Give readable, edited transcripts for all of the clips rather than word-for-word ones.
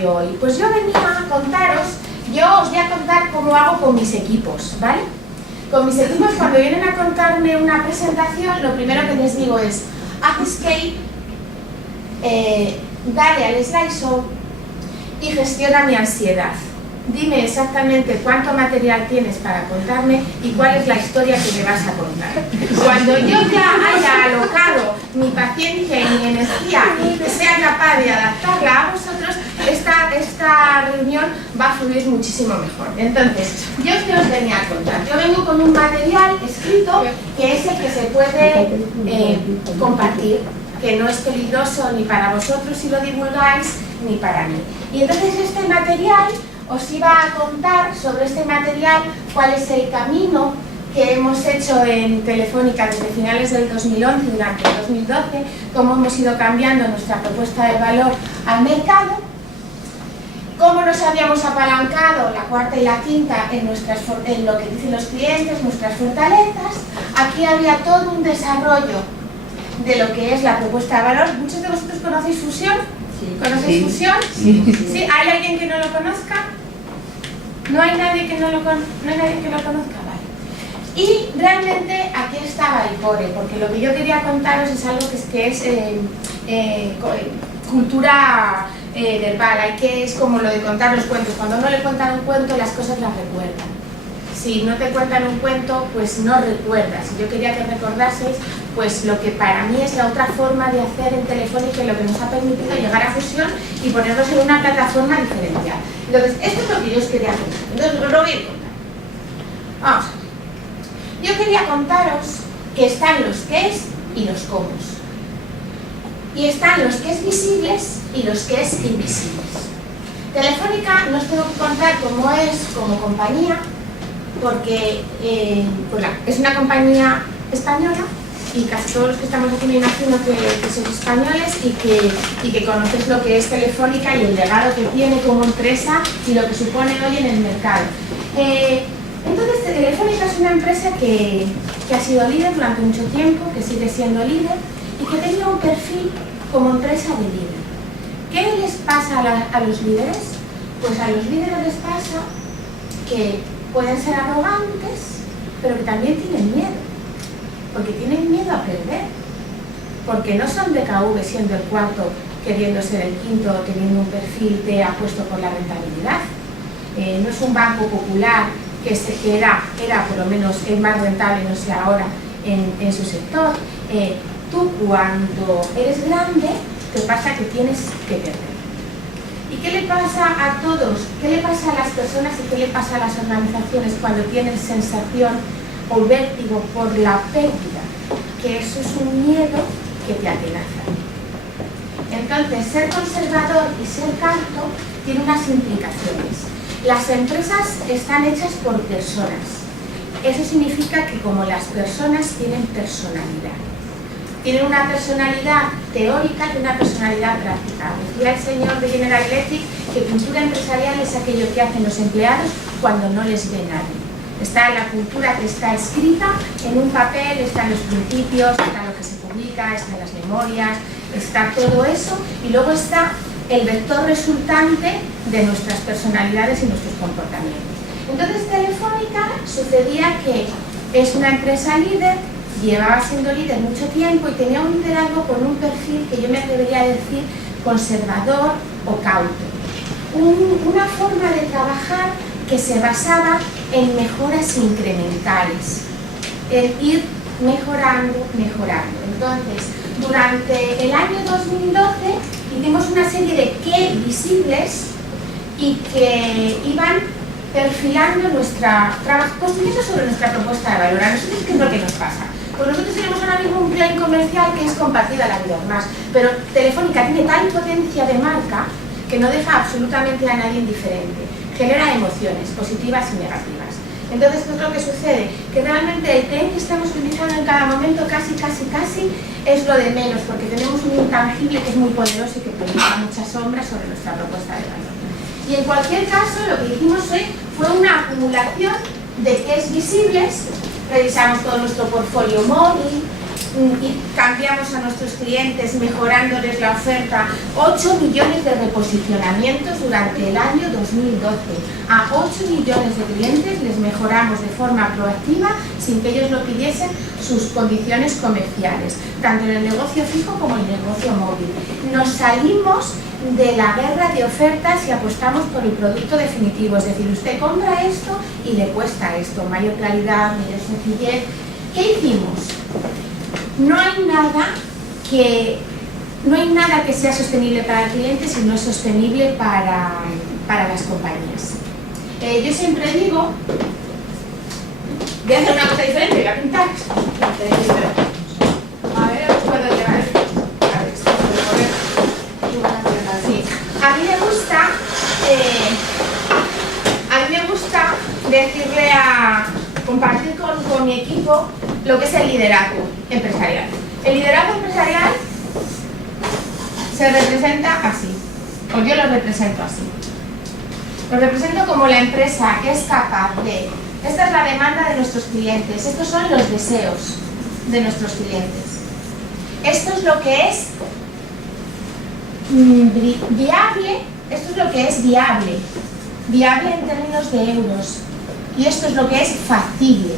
yo hoy? Pues yo venía a contaros, yo os voy a contar cómo hago con mis equipos, ¿vale? Con mis equipos, cuando vienen a contarme una presentación, lo primero que les digo es: haz escape, dale al slideshow y gestiona mi ansiedad. Dime exactamente cuánto material tienes para contarme y cuál es la historia que me vas a contar. Cuando yo ya haya alocado mi paciencia y mi energía y que sea capaz de adaptarla a vosotros, esta reunión va a fluir muchísimo mejor. Entonces, ¿yo qué os venía a contar? Yo vengo con un material escrito que es el que se puede compartir, que no es peligroso ni para vosotros si lo divulgáis, ni para mí. Y entonces este material, os iba a contar sobre este material cuál es el camino que hemos hecho en Telefónica desde finales del 2011 durante el 2012, cómo hemos ido cambiando nuestra propuesta de valor al mercado, cómo nos habíamos apalancado la cuarta y la quinta en lo que dicen los clientes, nuestras fortalezas. Aquí había todo un desarrollo de lo que es la propuesta de valor. ¿Muchos de vosotros conocéis Fusión? ¿Conocéis Fusión? Sí. ¿Hay alguien que no lo conozca? ¿No hay nadie que no lo conozca? Vale. Y realmente aquí estaba el core, porque lo que yo quería contaros es algo que es cultura verbal, que es como lo de contar los cuentos. Cuando uno le cuentan un cuento, las cosas las recuerdan. Si no te cuentan un cuento, pues no recuerdas. Yo quería que recordaseis pues lo que para mí es la otra forma de hacer en Telefónica y lo que nos ha permitido llegar a Fusión y ponernos en una plataforma diferencial. Entonces, esto es lo que yo os quería contar. Entonces, os lo voy a contar. Vamos a ver. Yo quería contaros que están los qués y los cómo. Y están los qués visibles y los qués invisibles. Telefónica no os tengo que contar cómo es como compañía, porque es una compañía española y casi todos los que estamos aquí me imagino que sois españoles y que conocéis lo que es Telefónica y el legado que tiene como empresa y lo que supone hoy en el mercado. Entonces, Telefónica es una empresa que ha sido líder durante mucho tiempo, que sigue siendo líder y que tenía un perfil como empresa de líder. ¿Qué les pasa a los líderes? Pues a los líderes les pasa que pueden ser arrogantes, pero que también tienen miedo, porque tienen miedo a perder, porque no son BKV siendo el cuarto queriendo ser el quinto, teniendo un perfil de apuesto por la rentabilidad. No es un Banco Popular que era por lo menos el más rentable, no sé ahora, en su sector. Tú cuando eres grande, te pasa que tienes que perder. ¿Y qué le pasa a todos? ¿Qué le pasa a las personas y qué le pasa a las organizaciones cuando tienen sensación o vértigo por la pérdida? Que eso es un miedo que te atenaza. Entonces, ser conservador y ser cauto tiene unas implicaciones. Las empresas están hechas por personas. Eso significa que como las personas tienen personalidad. Tienen una personalidad teórica y una personalidad práctica. Decía el señor de General Electric que cultura empresarial es aquello que hacen los empleados cuando no les ve nadie. Está la cultura que está escrita en un papel, están los principios, está lo que se publica, están las memorias, está todo eso y luego está el vector resultante de nuestras personalidades y nuestros comportamientos. Entonces, Telefónica sucedía que es una empresa líder, llevaba siendo líder mucho tiempo y tenía un liderazgo con un perfil que yo me atrevería a decir conservador o cauto. Una forma de trabajar que se basaba en mejoras incrementales, en ir mejorando. Entonces, durante el año 2012 hicimos una serie de qué visibles y que iban perfilando construyendo sobre nuestra propuesta de valor. A nosotros, ¿qué es lo que nos pasa? Pues nosotros tenemos ahora mismo un claim comercial que es compartida la vida más, pero Telefónica tiene tal potencia de marca que no deja absolutamente a nadie indiferente. Genera emociones positivas y negativas. Entonces, ¿qué es lo que sucede? Que realmente el claim que estamos utilizando en cada momento casi es lo de menos, porque tenemos un intangible que es muy poderoso y que proyecta muchas sombras sobre nuestra propuesta de valor. Y en cualquier caso, lo que hicimos hoy fue una acumulación de qués visibles. Revisamos todo nuestro portfolio móvil, y cambiamos a nuestros clientes mejorándoles la oferta. 8 millones de reposicionamientos durante el año 2012. A 8 millones de clientes les mejoramos de forma proactiva, sin que ellos lo pidiesen, sus condiciones comerciales, tanto en el negocio fijo como en el negocio móvil. Nos salimos de la guerra de ofertas y apostamos por el producto definitivo, es decir, usted compra esto y le cuesta esto, mayor claridad, mayor sencillez. ¿Qué hicimos? No hay nada que sea sostenible para el cliente si no es sostenible para las compañías. Yo siempre digo, voy a hacer una cosa diferente, voy a pintar. A ver, os puedo llevar. A ver, esto puede poner. Sí. A mí me gusta decirle compartir con mi equipo lo que es el liderazgo empresarial. El liderazgo empresarial se representa así, o yo lo represento así. Lo represento como la empresa que es capaz de... Esta es la demanda de nuestros clientes, estos son los deseos de nuestros clientes. Esto es lo que es viable, esto es lo que es viable en términos de euros, y esto es lo que es factible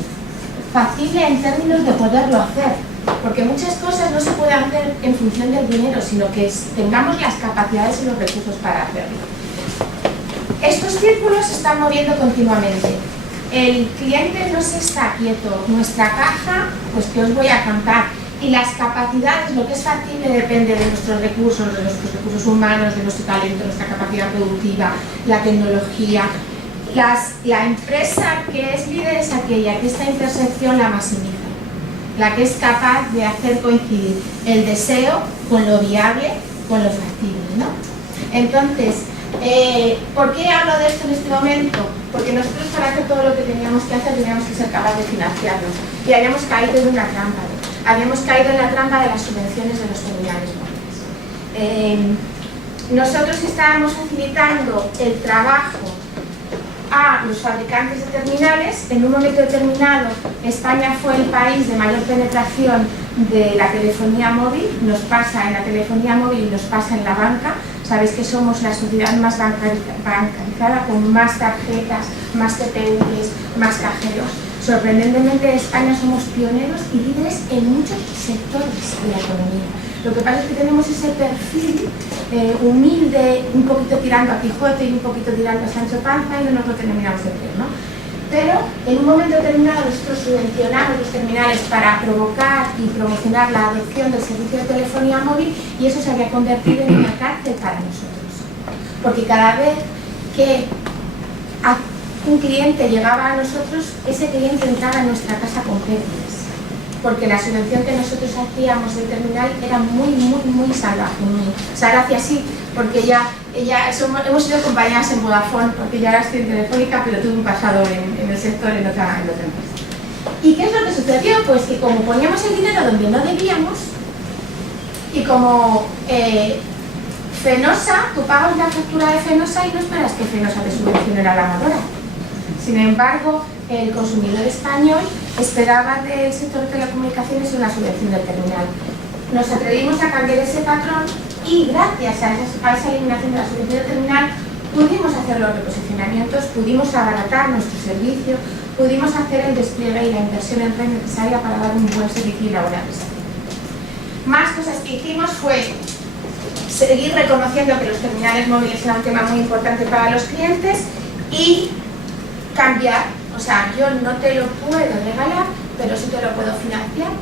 en términos de poderlo hacer, porque muchas cosas no se pueden hacer en función del dinero, sino que tengamos las capacidades y los recursos para hacerlo. Estos círculos se están moviendo continuamente. El cliente no se está quieto, nuestra caja, pues que os voy a contar, y las capacidades, lo que es factible depende de nuestros recursos humanos, de nuestro talento, de nuestra capacidad productiva, la tecnología. La empresa que es líder es aquella que esta intersección la maximiza, la que es capaz de hacer coincidir el deseo con lo viable, con lo factible, ¿no? Entonces, ¿por qué hablo de esto en este momento? Porque nosotros, para hacer todo lo que teníamos que hacer, teníamos que ser capaces de financiarnos, y habíamos caído en una trampa. Habíamos caído en la trampa de las subvenciones de los terminales móviles. Nosotros estábamos facilitando el trabajo a los fabricantes de terminales. En un momento determinado, España fue el país de mayor penetración de la telefonía móvil. Nos pasa en la telefonía móvil y nos pasa en la banca. Sabéis que somos la sociedad más bancarizada, con más tarjetas, más TPVs, más cajeros. Sorprendentemente, en España somos pioneros y líderes en muchos sectores de la economía. Lo que pasa es que tenemos ese perfil humilde, un poquito tirando a Quijote y un poquito tirando a Sancho Panza, y no nos lo terminamos de creer, ¿no? Pero en un momento determinado nosotros subvencionamos los terminales para provocar y promocionar la adopción del servicio de telefonía móvil, y eso se había convertido en una cárcel para nosotros. Porque cada vez que un cliente llegaba a nosotros, ese cliente entraba en nuestra casa con pérdidas, porque la subvención que nosotros hacíamos del terminal era muy salvaje. Salvaje así, porque hemos sido compañeras en Vodafone, porque ya era estoy en Telefónica, pero tuve un pasado en el sector en otra empresa. ¿Y qué es lo que sucedió? Pues que como poníamos el dinero donde no debíamos, y como Fenosa, tú pagas la factura de Fenosa y no esperas que Fenosa te subvencione la lavadora. Sin embargo, el consumidor español esperaba del sector de telecomunicaciones una subvención del terminal. Nos atrevimos a cambiar ese patrón, y gracias a esa eliminación de la subvención del terminal pudimos hacer los reposicionamientos, pudimos abaratar nuestro servicio, pudimos hacer el despliegue y la inversión en red necesaria para dar un buen servicio y la buena prestación. Más cosas que hicimos fue seguir reconociendo que los terminales móviles eran un tema muy importante para los clientes y cambiar. O sea, yo no te lo puedo regalar, pero sí te lo puedo financiar,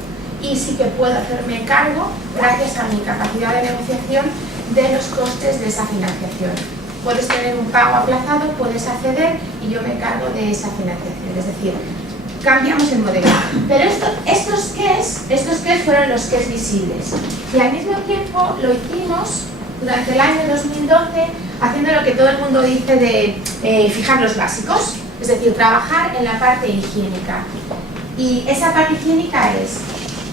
y sí que puedo hacerme cargo, gracias a mi capacidad de negociación, de los costes de esa financiación. Puedes tener un pago aplazado, puedes acceder, y yo me encargo de esa financiación. Es decir, cambiamos el modelo. Pero estos qués fueron los qués visibles. Y al mismo tiempo lo hicimos durante el año 2012, haciendo lo que todo el mundo dice de fijar los básicos. Es decir, trabajar en la parte higiénica. Y esa parte higiénica es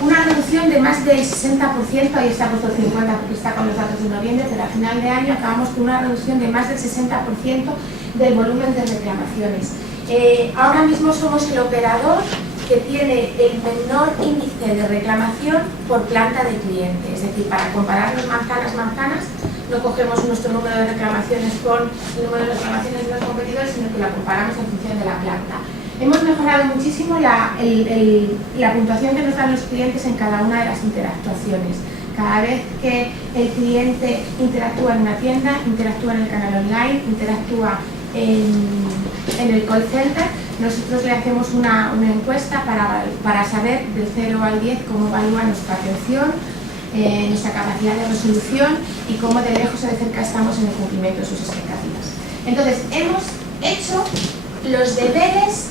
una reducción de más del 60%, ahí está puesto el 50% porque está con los datos de noviembre, pero a final de año acabamos con una reducción de más del 60% del volumen de reclamaciones. Ahora mismo somos el operador que tiene el menor índice de reclamación por planta de cliente. Es decir, para compararnos manzanas, no cogemos nuestro número de reclamaciones con el número de reclamaciones de los competidores, sino que la comparamos en función de la planta. Hemos mejorado muchísimo la puntuación que nos dan los clientes en cada una de las interactuaciones. Cada vez que el cliente interactúa en una tienda, interactúa en el canal online, interactúa en el call center, nosotros le hacemos una encuesta para saber del 0 al 10 cómo evalúa nuestra atención, nuestra capacidad de resolución y cómo de lejos o de cerca estamos en el cumplimiento de sus expectativas. Entonces, hemos hecho los deberes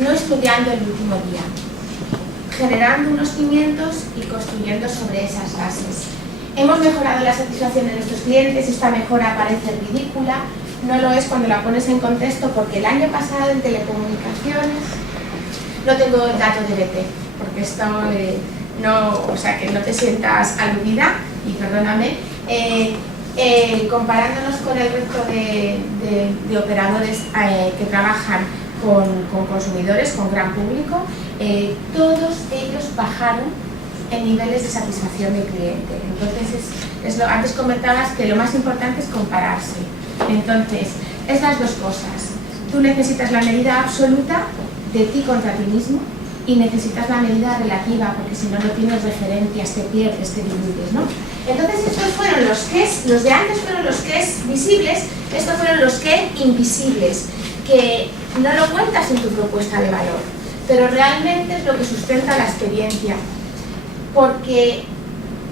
no estudiando el último día, generando unos cimientos y construyendo sobre esas bases. Hemos mejorado la satisfacción de nuestros clientes. Esta mejora parece ridícula, no lo es cuando la pones en contexto, porque el año pasado en telecomunicaciones, no tengo datos de BT, porque esto o sea, que no te sientas aludida, y perdóname, comparándonos con el resto de operadores que trabajan con consumidores, con gran público, todos ellos bajaron en niveles de satisfacción del cliente. Entonces, antes comentabas que lo más importante es compararse. Entonces, estas dos cosas. Tú necesitas la medida absoluta de ti contra ti mismo y necesitas la medida relativa, porque si no, no tienes referencias, te pierdes, te diluyes, ¿no? Entonces, estos fueron los de antes fueron los que es visibles, estos fueron los que invisibles, que no lo cuentas en tu propuesta de valor, pero realmente es lo que sustenta la experiencia, porque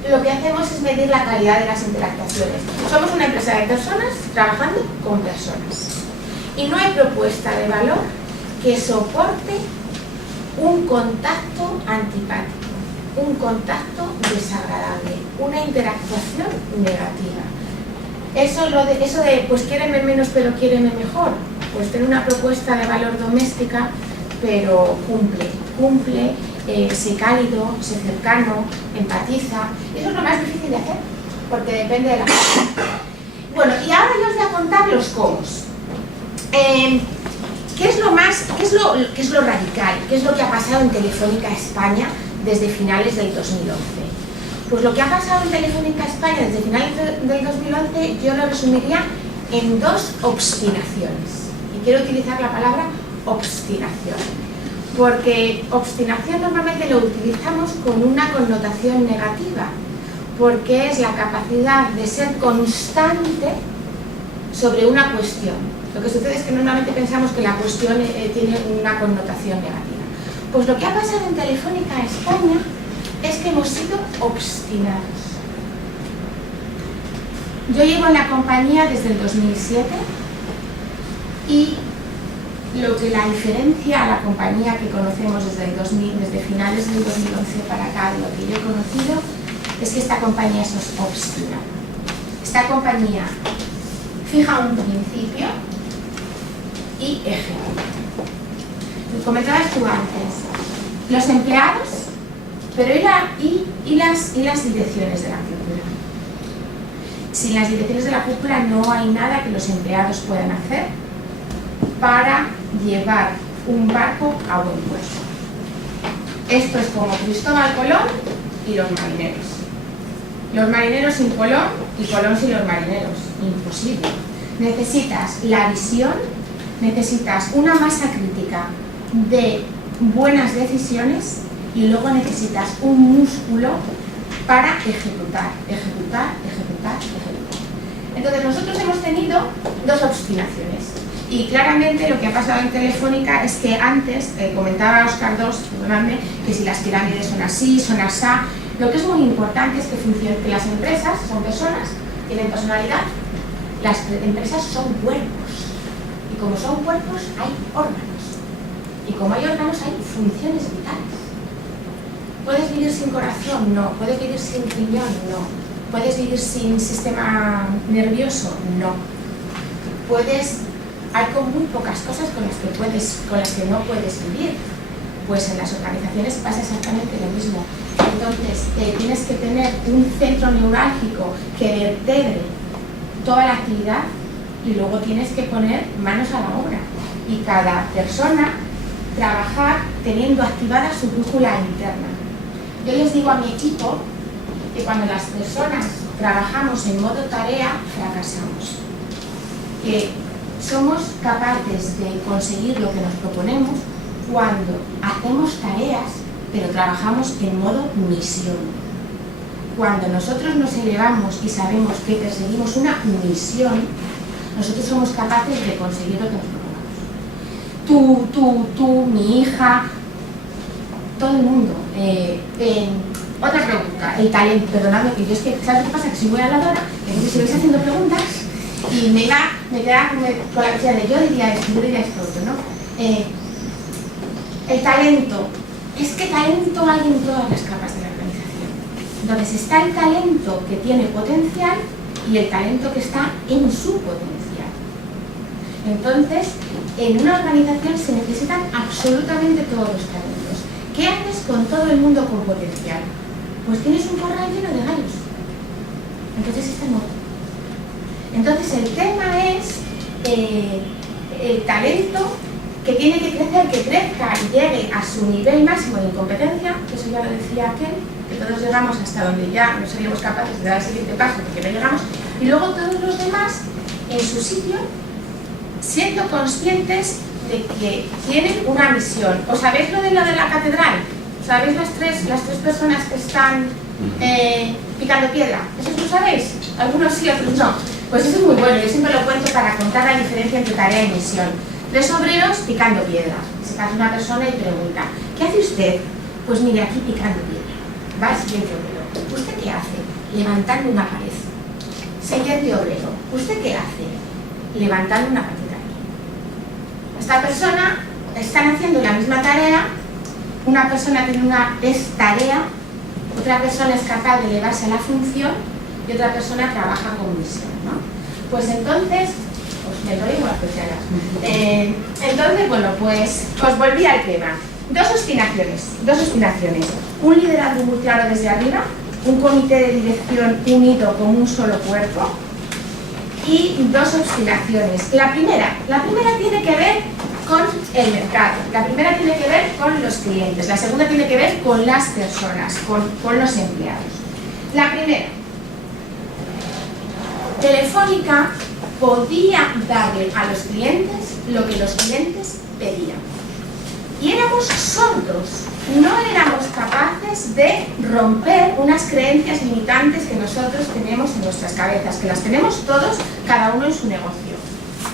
lo que hacemos es medir la calidad de las interactuaciones. Somos una empresa de personas trabajando con personas, y no hay propuesta de valor que soporte un contacto antipático, un contacto desagradable, una interactuación negativa. Eso de pues quiéreme menos pero quiéreme mejor, pues tener una propuesta de valor doméstica, pero cumple, sé cálido, sé cercano, empatiza. Eso es lo más difícil de hacer, porque depende de la persona. Bueno, y ahora yo os voy a contar los cómo. ¿Qué es lo radical? ¿Qué es lo que ha pasado en Telefónica España desde finales del 2011? Pues lo que ha pasado en Telefónica España desde finales del 2011 yo lo resumiría en dos obstinaciones. Y quiero utilizar la palabra obstinación, porque obstinación normalmente lo utilizamos con una connotación negativa, porque es la capacidad de ser constante sobre una cuestión. Lo que sucede es que normalmente pensamos que la cuestión tiene una connotación negativa. Pues lo que ha pasado en Telefónica España es que hemos sido obstinados. Yo llevo en la compañía desde el 2007 y lo que la diferencia a la compañía que conocemos desde finales del 2011 para acá, de lo que yo he conocido, es que esta compañía es obstinada. Esta compañía fija un principio y ejecuta. Lo comentabas tú antes, los empleados, pero y las direcciones de la cúpula. Sin las direcciones de la cúpula no hay nada que los empleados puedan hacer para llevar un barco a buen puerto. Esto es como Cristóbal Colón y los marineros. Los marineros sin Colón y Colón sin los marineros. Imposible. Necesitas la visión, necesitas una masa crítica de buenas decisiones y luego necesitas un músculo para ejecutar. Entonces nosotros hemos tenido dos obstinaciones. Y claramente lo que ha pasado en Telefónica es que antes, comentaba Óscar II, perdonadme, que si las pirámides son así, son asá. Lo que es muy importante es que las empresas son personas, tienen personalidad, las empresas son cuerpos. Y como son cuerpos, hay órganos. Y como hay órganos, hay funciones vitales. ¿Puedes vivir sin corazón? No. ¿Puedes vivir sin riñón? No. ¿Puedes vivir sin sistema nervioso? No. Hay muy pocas cosas con las que no puedes vivir. Pues en las organizaciones pasa exactamente lo mismo. Entonces, tienes que tener un centro neurálgico que vertebre toda la actividad y luego tienes que poner manos a la obra. Y cada persona trabajar teniendo activada su brújula interna. Yo les digo a mi equipo que cuando las personas trabajamos en modo tarea, fracasamos. Que somos capaces de conseguir lo que nos proponemos cuando hacemos tareas, pero trabajamos en modo misión. Cuando nosotros nos elevamos y sabemos que perseguimos una misión, nosotros somos capaces de conseguir lo que nos proponemos. Tú, mi hija, todo el mundo. Otra pregunta, el talento, perdonadme, que yo es que, ¿sabes qué pasa? Que soy muy habladora, entonces si vais haciendo preguntas y me queda con la cuestión de yo diría esto otro, ¿no? El talento, es que talento hay en todas las capas de la organización. Entonces está el talento que tiene potencial y el talento que está en su potencial. Entonces, en una organización se necesitan absolutamente todos los talentos. ¿Qué haces con todo el mundo con potencial? Pues tienes un corral lleno de gallos. Entonces está muerto. Entonces el tema es el talento que tiene que crecer, que crezca y llegue a su nivel máximo de incompetencia, que eso ya lo decía aquel, que todos llegamos hasta donde ya no seríamos capaces de dar el siguiente paso porque no llegamos, y luego todos los demás en su sitio, siendo conscientes de que tienen una misión. ¿Os sabéis lo de la catedral? ¿Sabéis las tres personas que están picando piedra? ¿Eso lo sabéis? Algunos sí, otros no. Pues eso es muy bueno, yo siempre lo cuento para contar la diferencia entre tarea y misión. 3 obreros picando piedra. Se pasa una persona y pregunta, ¿qué hace usted? Pues mire, aquí picando piedra. Va el siguiente obrero. ¿Usted qué hace? Levantando una pared. Siguiente obrero. ¿Usted qué hace? Levantando una pared. Esta persona están haciendo la misma tarea, una persona tiene una tarea, otra persona es capaz de elevarse a la función y otra persona trabaja con misión, ¿no? Pues entonces, os me doy unas cuestiones. Entonces, bueno, pues os volví al tema. Dos obstinaciones. Un liderazgo muy claro desde arriba, un comité de dirección unido como un solo cuerpo, y 2 obstinaciones. La primera tiene que ver con el mercado, la primera tiene que ver con los clientes, la segunda tiene que ver con las personas, con los empleados. La primera, Telefónica podía darle a los clientes lo que los clientes pedían. Y éramos sordos, no éramos capaces de romper unas creencias limitantes que nosotros tenemos en nuestras cabezas, que las tenemos todos, cada uno en su negocio.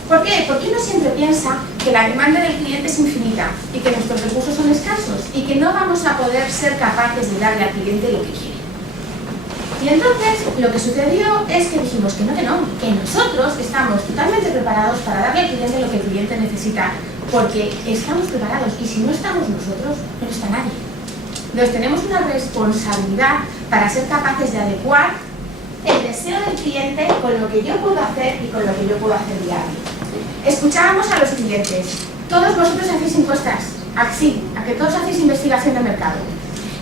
¿Por qué? Porque uno siempre piensa que la demanda del cliente es infinita y que nuestros recursos son escasos y que no vamos a poder ser capaces de darle al cliente lo que quiere. Y entonces lo que sucedió es que dijimos que nosotros estamos totalmente preparados para darle al cliente lo que el cliente necesita, porque estamos preparados y si no estamos nosotros, no está nadie. Entonces tenemos una responsabilidad para ser capaces de adecuar el deseo del cliente con lo que yo puedo hacer y con lo que yo puedo hacer diario. Escuchábamos a los clientes, todos vosotros hacéis encuestas, a que todos hacéis investigación de mercado.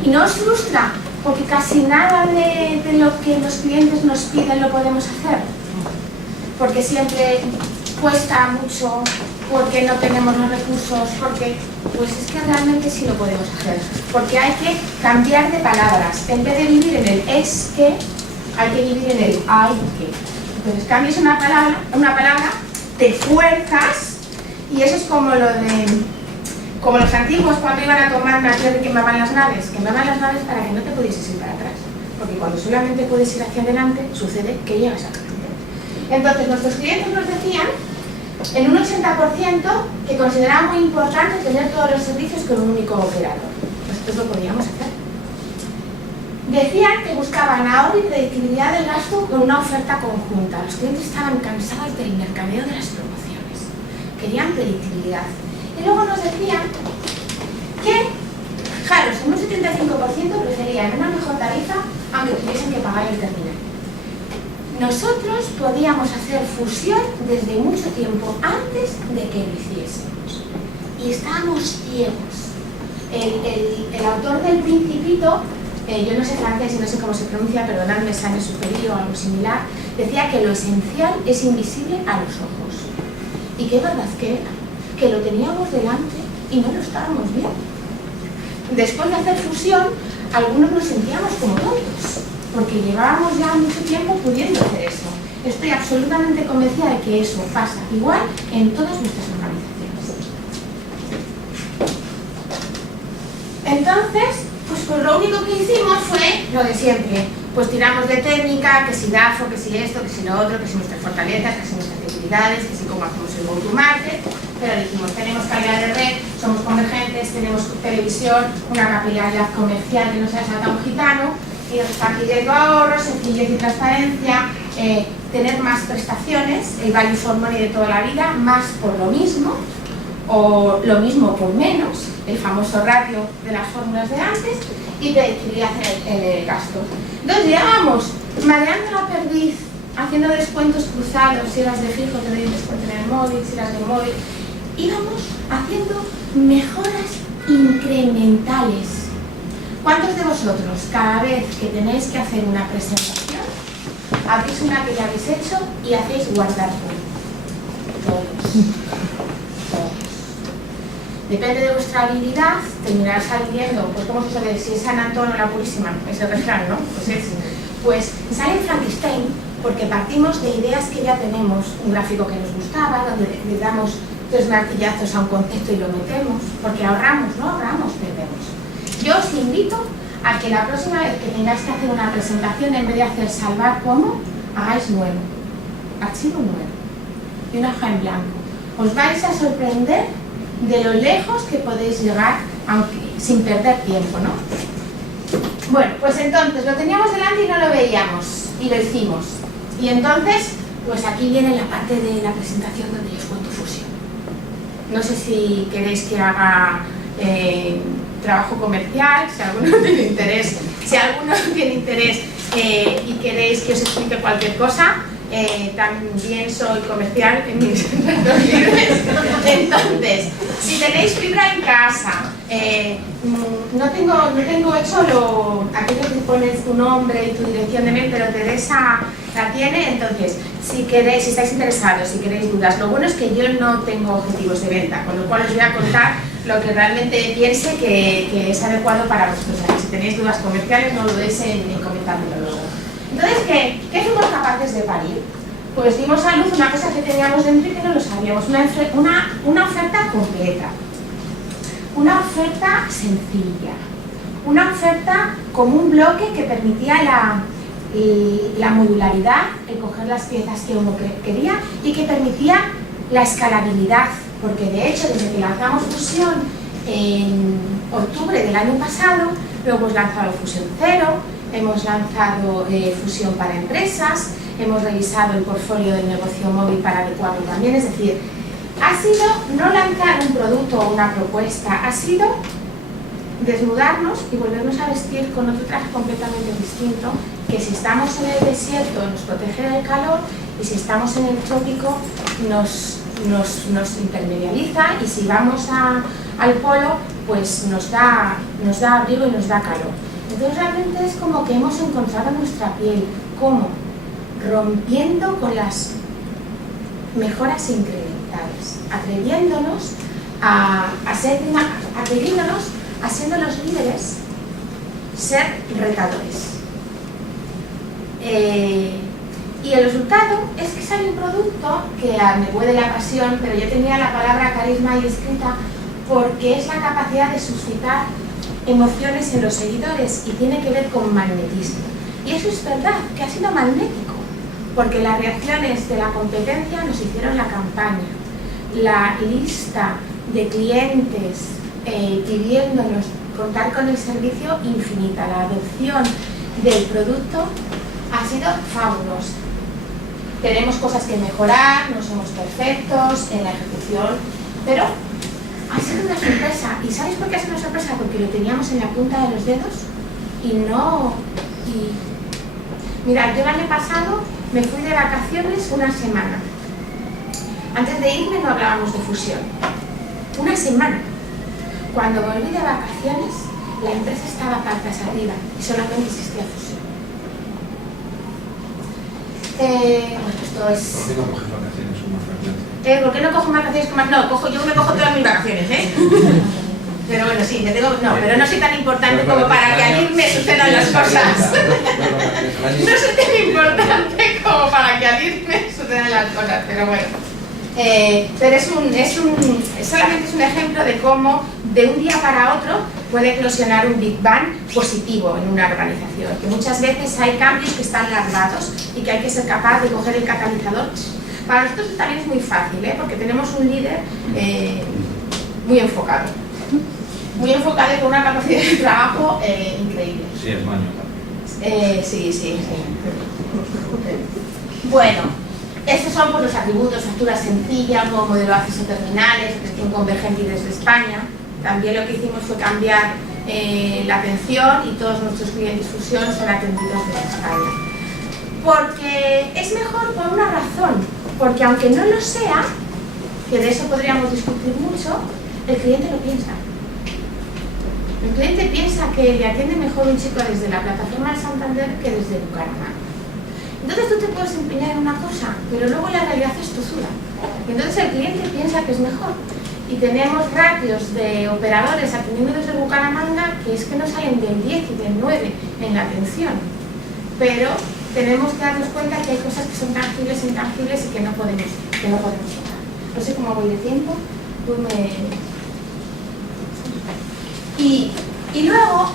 Y no os frustra, porque casi nada de lo que los clientes nos piden lo podemos hacer. Porque siempre cuesta mucho, porque no tenemos los recursos, porque pues es que realmente sí lo podemos hacer. Porque hay que cambiar de palabras. En vez de vivir en el es que, hay que vivir en el hay que. Entonces cambias una palabra, te fuerzas, y eso es como como los antiguos cuando iban a tomar una tierra y quemaban las naves para que no te pudieses ir para atrás, porque cuando solamente puedes ir hacia adelante, sucede que llegas a adelante. Entonces nuestros clientes nos decían, en un 80%, que consideraban muy importante tener todos los servicios con un único operador. Nosotros lo podíamos hacer. Decían que buscaban ahorro y predictibilidad del gasto con una oferta conjunta. Los clientes estaban cansados del mercadeo de las promociones. Querían predictibilidad. Y luego nos decían que, fijaros, en un 75% preferían una mejor tarifa aunque tuviesen que pagar el terminal. Nosotros podíamos hacer fusión desde mucho tiempo antes de que lo hiciésemos. Y estábamos ciegos. El autor del Principito, yo no sé francés y no sé cómo se pronuncia, perdonadme, Saint-Exupéry o algo similar, decía que lo esencial es invisible a los ojos. Y qué verdad que era, que lo teníamos delante y no lo estábamos viendo. Después de hacer fusión, algunos nos sentíamos como tontos, porque llevábamos ya mucho tiempo pudiendo hacer eso. Estoy absolutamente convencida de que eso pasa igual en todas nuestras organizaciones. Entonces, pues lo único que hicimos fue lo de siempre. Pues tiramos de técnica, que si DAFO, que si esto, que si lo otro, que si nuestras fortalezas, que si nuestras debilidades, que si cómo hacemos el go-to-market. Pero dijimos, tenemos calidad de red, somos convergentes, tenemos televisión, una capilaridad comercial que no sea tan gitano, y nos está pidiendo ahorros, sencillez y transparencia, tener más prestaciones, el value for money de toda la vida, más por lo mismo, o lo mismo por menos, el famoso ratio de las fórmulas de antes, y predictibilidad en el gasto. Entonces llegábamos mareando la perdiz, haciendo descuentos cruzados, si eras de fijo te doy un descuento en el móvil, si eras de móvil, íbamos haciendo mejoras incrementales. ¿Cuántos de vosotros, cada vez que tenéis que hacer una presentación, abrís una que ya habéis hecho y hacéis guardar punto? Todos. Depende de vuestra habilidad, terminarás saliendo, pues como se suele decir, si es San Antonio la Purísima, ese refrán, ¿no? Pues sale Frankenstein porque partimos de ideas que ya tenemos, un gráfico que nos gustaba, donde le damos 3 martillazos a un concepto y lo metemos, porque ahorramos, no ahorramos, perdemos. Yo os invito a que la próxima vez que tengáis que hacer una presentación, en vez de hacer salvar como, hagáis nuevo, archivo nuevo, y una hoja en blanco. Os vais a sorprender de lo lejos que podéis llegar, aunque sin perder tiempo, ¿no? Bueno, pues entonces lo teníamos delante y no lo veíamos, y lo hicimos. Y entonces, pues aquí viene la parte de la presentación donde yo os cuento fusión. No sé si queréis que haga trabajo comercial, si alguno tiene interés, y queréis que os explique cualquier cosa, también soy comercial en mis ratos libres. Entonces, si tenéis fibra en casa, no tengo hecho aquello que pones tu nombre y tu dirección de mail, pero Teresa la tiene. Entonces, si estáis interesados, si queréis dudas, lo bueno es que yo no tengo objetivos de venta, con lo cual os voy a contar lo que realmente piense que es adecuado para vosotros. Si tenéis dudas comerciales, no dudéis en comentármelo luego. Entonces, ¿qué fuimos capaces de parir? Pues dimos a luz una cosa que teníamos dentro y que no lo sabíamos, una oferta completa, una oferta sencilla, una oferta como un bloque que permitía la modularidad, el coger las piezas que uno quería y que permitía la escalabilidad, porque de hecho desde que lanzamos Fusión en octubre del año pasado, luego hemos lanzado Fusión Cero, hemos lanzado Fusión para empresas, hemos revisado el portfolio del negocio móvil para adecuarlo también. Es decir, ha sido no lanzar un producto o una propuesta, ha sido desnudarnos y volvernos a vestir con otro traje completamente distinto, que si estamos en el desierto nos protege del calor y si estamos en el trópico nos intermedializa, y si vamos al polo pues nos da abrigo y nos da calor. Entonces realmente es como que hemos encontrado nuestra piel, ¿cómo? Rompiendo con las mejoras incrementales, atreviéndonos a siendo los líderes, ser retadores. Y el resultado es que sale un producto que me puede la pasión, pero yo tenía la palabra carisma ahí escrita porque es la capacidad de suscitar emociones en los seguidores y tiene que ver con magnetismo. Y eso es verdad, que ha sido magnético, porque las reacciones de la competencia nos hicieron la campaña, la lista de clientes pidiéndonos contar con el servicio infinita, la adopción del producto ha sido fabulosa. Tenemos cosas que mejorar, no somos perfectos en la ejecución, pero ha sido una sorpresa. ¿Y sabéis por qué ha sido una sorpresa? Porque lo teníamos en la punta de los dedos Mirad, yo el año pasado me fui de vacaciones una semana. Antes de irme no hablábamos de fusión. Una semana. Cuando volví de vacaciones, la empresa estaba patas arriba y solamente existía fusión. Bueno, esto es... ¿Por qué no coges vacaciones con más frecuencia? ¿Por qué no cojo vacaciones con más? No, yo me cojo todas mis vacaciones, ¿eh? Pero bueno, sí, te digo, no, pero no soy tan importante como para que al irme sucedan las cosas. No soy tan importante como para que al irme sucedan las cosas, pero bueno. Pero solamente es un ejemplo de cómo de un día para otro puede eclosionar un Big Bang positivo en una organización, que muchas veces hay cambios que están largados y que hay que ser capaz de coger el catalizador. Para nosotros también es muy fácil, porque tenemos un líder muy enfocado y con una capacidad de trabajo increíble. Sí, es maño también. Sí. Bueno, estos son pues, los atributos: factura sencilla, un nuevo modelo de acceso a terminales, gestión convergente y desde España. También lo que hicimos fue cambiar la atención y todos nuestros clientes Fusión son atendidos desde España. Porque es mejor por una razón, porque aunque no lo sea, que de eso podríamos discutir mucho, el cliente lo piensa. El cliente piensa que le atiende mejor un chico desde la plataforma de Santander que desde Bucaramanga. Entonces tú te puedes empeñar en una cosa, pero luego la realidad es tozuda. Entonces el cliente piensa que es mejor. Y tenemos ratios de operadores atendiendo desde Bucaramanga que es que no salen del 10 y del 9 en la atención. Pero tenemos que darnos cuenta que hay cosas que son tangibles e intangibles y que no podemos tocar. No sé cómo voy de tiempo. Y luego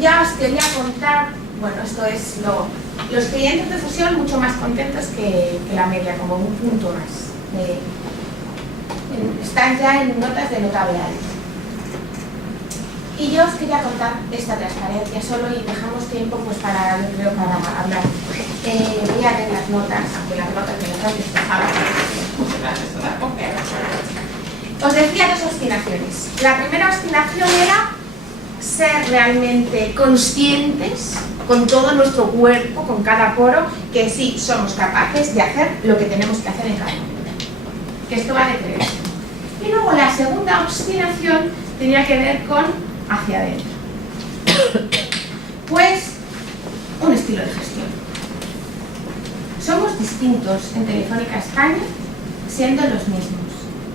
ya os quería contar, bueno, esto es los clientes de Fusión mucho más contentos que la media, como un punto más. Están ya en notas de notable alto. Y yo os quería contar esta transparencia solo y dejamos tiempo pues para hablar. Voy a leer las notas, aunque las notas me las han despejado. Os decía dos obstinaciones. La primera obstinación era ser realmente conscientes con todo nuestro cuerpo, con cada poro, que sí somos capaces de hacer lo que tenemos que hacer en cada momento. Que esto va de creer. Y luego la segunda obstinación tenía que ver con hacia adentro. Pues un estilo de gestión. Somos distintos en Telefónica España siendo los mismos.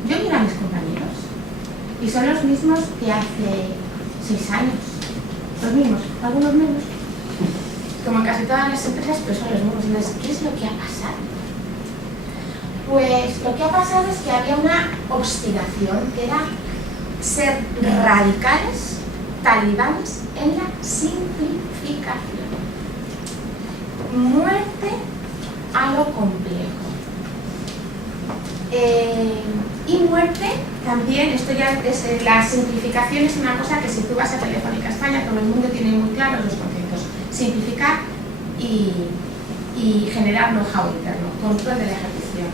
Yo miro a mis compañeros y son los mismos que hace 6 años. Los mismos, algunos menos. Como en casi todas las empresas, pero son los mismos. Entonces, ¿qué es lo que ha pasado? Pues lo que ha pasado es que había una obstinación que era ser radicales, talibanes en la simplificación. Muerte a lo complejo. Y muerte también, esto ya es, la simplificación es una cosa que si tú vas a Telefónica España, todo el mundo tiene muy claros los conceptos: simplificar y generar know-how interno, control de la ejecución,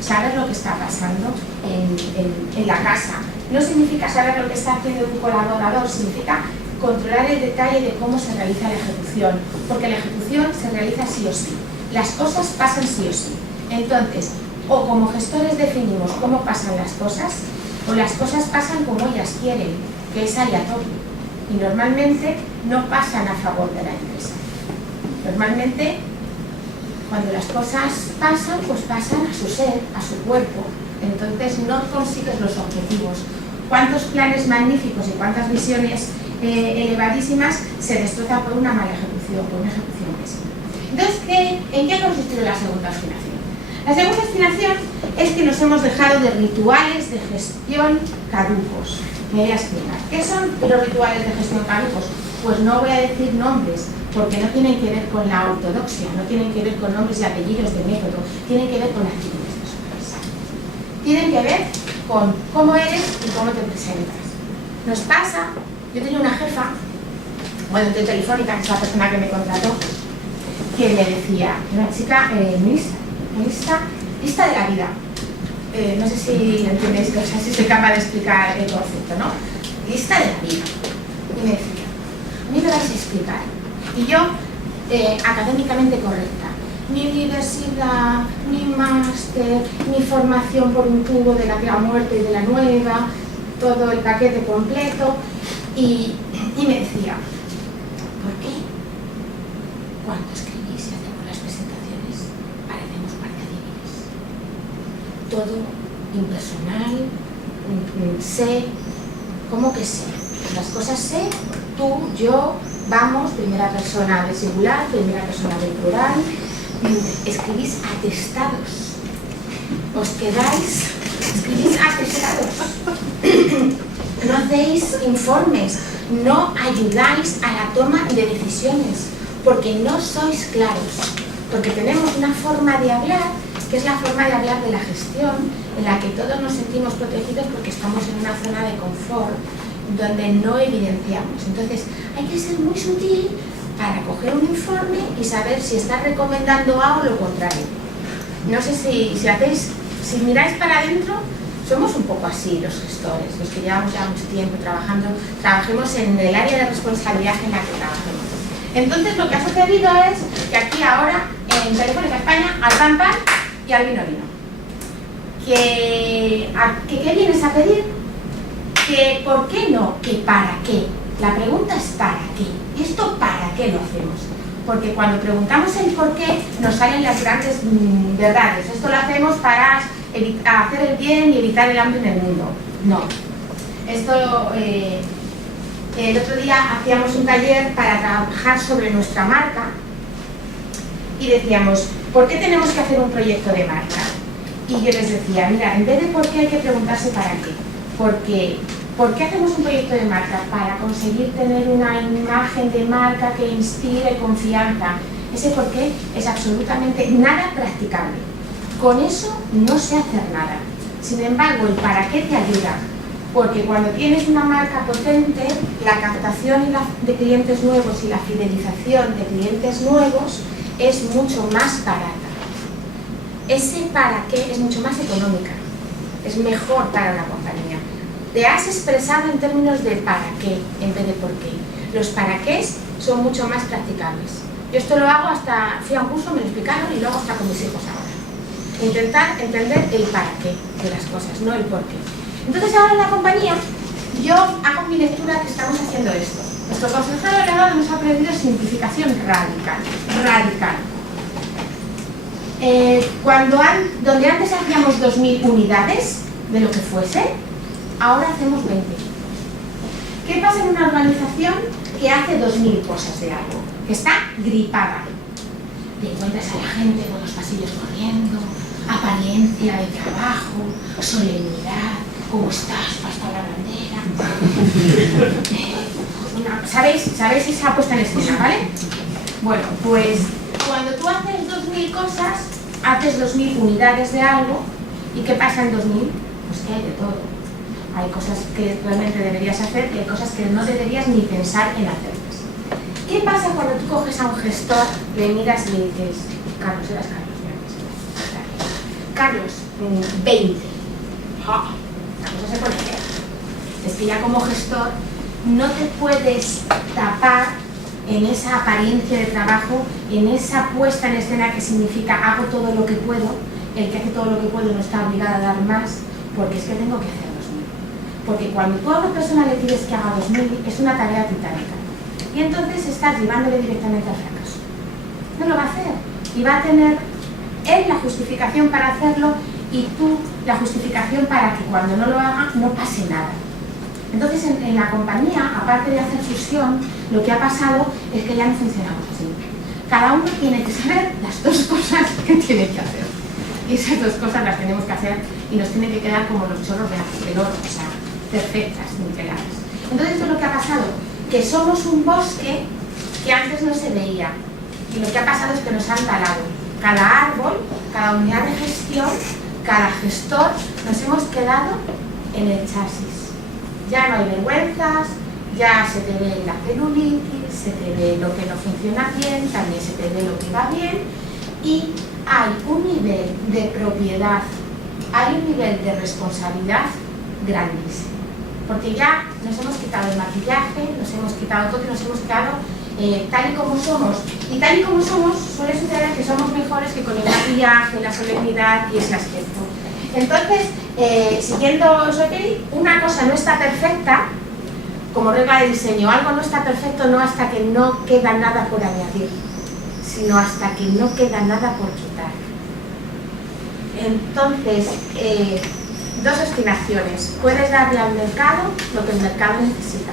saber lo que está pasando en la casa. No significa saber lo que está haciendo un colaborador, significa controlar el detalle de cómo se realiza la ejecución, porque la ejecución se realiza sí o sí, las cosas pasan sí o sí. Entonces, o como gestores definimos cómo pasan las cosas, o las cosas pasan como ellas quieren, que es aleatorio, y normalmente no pasan a favor de la empresa. Normalmente, cuando las cosas pasan, pues pasan a su ser, a su cuerpo, entonces no consigues los objetivos. ¿Cuántos planes magníficos y cuántas visiones elevadísimas se destrozan por una mala ejecución, por una ejecución pésima? Entonces, ¿en qué ha consistido la segunda obstinación? La segunda obstinación es que nos hemos dejado de rituales de gestión caducos. Me voy a explicar. ¿Qué son los rituales de gestión caducos? Pues no voy a decir nombres, porque no tienen que ver con la ortodoxia, no tienen que ver con nombres y apellidos de método, tienen que ver con actitudes de su empresa. Tienen que ver con cómo eres y cómo te presentas. Nos pasa, yo tenía una jefa, bueno, de Telefónica, que es la persona que me contrató, que me decía, una chica lista de la vida. No sé si entendéis, o sea, si soy capaz de explicar el concepto, ¿no? Lista de la vida. Y me decía, a mí me vais a explicar. Y yo, académicamente correcta, ni universidad, ni máster, ni formación por un tubo de la antigua muerte y de la nueva, todo el paquete completo. Y me decía, ¿por qué? Cuando escribís y hacemos las presentaciones, somos guardias civiles. Todo impersonal, sé, ¿cómo que sé? Las cosas sé, tú, yo, vamos, primera persona del singular, primera persona del plural, escribís atestados, os quedáis, escribís atestados, no hacéis informes, no ayudáis a la toma de decisiones, porque no sois claros, porque tenemos una forma de hablar, que es la forma de hablar de la gestión, en la que todos nos sentimos protegidos porque estamos en una zona de confort, donde no evidenciamos. Entonces, hay que ser muy sutil para coger un informe y saber si estás recomendando A o lo contrario. No sé si miráis para adentro, somos un poco así los gestores, los que llevamos ya mucho tiempo trabajemos en el área de responsabilidad en la que trabajemos. Entonces, lo que ha sucedido es que aquí ahora, en Telefónica España, al pan pan y al vino vino. ¿Qué vienes a pedir? Que ¿por qué no? Que ¿para qué? La pregunta es ¿para qué? ¿Esto para qué lo hacemos? Porque cuando preguntamos el por qué nos salen las grandes verdades. Esto lo hacemos para hacer el bien y evitar el hambre en el mundo. No. Esto, el otro día hacíamos un taller para trabajar sobre nuestra marca y decíamos, ¿por qué tenemos que hacer un proyecto de marca? Y yo les decía, mira, en vez de por qué hay que preguntarse para qué. Porque, ¿por qué hacemos un proyecto de marca? Para conseguir tener una imagen de marca que inspire confianza. Ese por qué es absolutamente nada practicable. Con eso no sé hacer nada. Sin embargo, el para qué te ayuda. Porque cuando tienes una marca potente, la captación de clientes nuevos y la fidelización de clientes nuevos es mucho más barata. Ese para qué es mucho más económica. Es mejor para una compañía. Te has expresado en términos de para qué en vez de por qué. Los para qué son mucho más practicables. Yo esto lo hago fui a un curso, me lo explicaron y lo hago hasta con mis hijos ahora. Intentar entender el para qué de las cosas, no el por qué. Entonces ahora en la compañía, yo hago mi lectura que estamos haciendo esto. Nuestro consejero delegado nos ha pedido simplificación radical. Radical. Donde antes hacíamos 2000 unidades de lo que fuese, ahora hacemos 20. ¿Qué pasa en una organización que hace 2000 cosas de algo? Que está gripada. Te encuentras a la gente por los pasillos corriendo, apariencia de trabajo, solemnidad, ¿cómo estás? Pasta la bandera. ¿Sabéis esa puesta en escena, vale? Bueno, pues cuando tú haces 2000 cosas, haces 2000 unidades de algo, ¿y qué pasa en 2000? Pues que hay de todo. Hay cosas que realmente deberías hacer y hay cosas que no deberías ni pensar en hacerlas. ¿Qué pasa cuando tú coges a un gestor, le miras y le dices, Carlos, eras Carlos, 20. ¡Ja! La cosa se pone fea. Es que ya como gestor no te puedes tapar en esa apariencia de trabajo, en esa puesta en escena que significa hago todo lo que puedo. El que hace todo lo que puede no está obligado a dar más, porque es que tengo que hacer 2000. Porque cuando tú a una persona le pides que haga 2000, es una tarea titánica. Y entonces estás llevándole directamente al fracaso. No lo va a hacer. Y va a tener él la justificación para hacerlo y tú la justificación para que cuando no lo haga no pase nada. Entonces en la compañía, aparte de hacer fusión, lo que ha pasado es que ya no funcionamos así. Cada uno tiene que saber las dos cosas que tiene que hacer. Y esas dos cosas las tenemos que hacer y nos tienen que quedar como los chorros del oro, o sea, perfectas, niqueladas. Entonces esto es lo que ha pasado, que somos un bosque que antes no se veía. Y lo que ha pasado es que nos han talado. Cada árbol, cada unidad de gestión, cada gestor, nos hemos quedado en el chasis. Ya no hay vergüenzas, ya se te ve la celulitis, se te ve lo que no funciona bien, también se te ve lo que va bien y hay un nivel de propiedad, hay un nivel de responsabilidad grandísimo. Porque ya nos hemos quitado el maquillaje, nos hemos quitado todo y nos hemos quedado tal y como somos. Y tal y como somos suele suceder que somos mejores que con el maquillaje, la solemnidad y ese aspecto. Entonces, siguiendo Sophie, una cosa no está perfecta, como regla de diseño, algo no está perfecto no hasta que no queda nada por añadir, sino hasta que no queda nada por quitar. Entonces, dos obstinaciones. Puedes darle al mercado lo que el mercado necesita.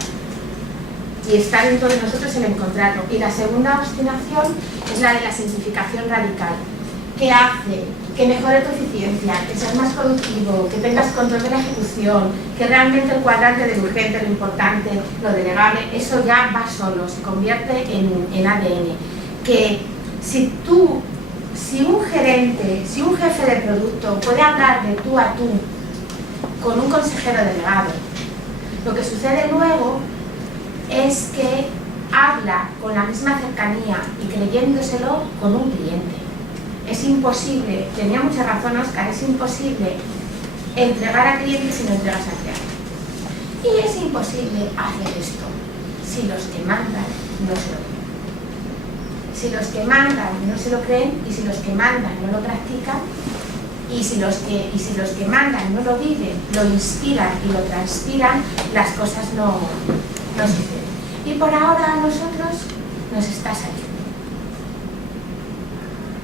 Y está dentro de nosotros el encontrarlo. Y la segunda obstinación es la de la simplificación radical, que hace que mejore tu eficiencia, que seas más productivo, que tengas control de la ejecución, que realmente el cuadrante de lo urgente, lo importante, lo delegable, eso ya va solo, se convierte en ADN. Que si un gerente, si un jefe de producto puede hablar de tú a tú con un consejero delegado, lo que sucede luego es que habla con la misma cercanía y creyéndoselo con un cliente. Es imposible, tenía mucha razón Óscar, es imposible entregar a clientes si no entregas a clientes. Y es imposible hacer esto si los que mandan no se lo creen. Si los que mandan no se lo creen y si los que mandan no lo practican y si los que mandan no lo viven, lo inspiran y lo transpiran, las cosas no suceden. Y por ahora a nosotros nos está saliendo.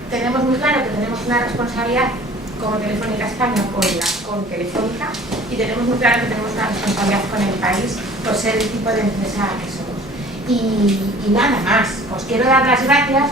Tenemos muy claro que tenemos una responsabilidad como Telefónica España con Telefónica y tenemos muy claro que tenemos una responsabilidad con el país por ser el tipo de empresa que somos. Y nada más, os quiero dar las gracias.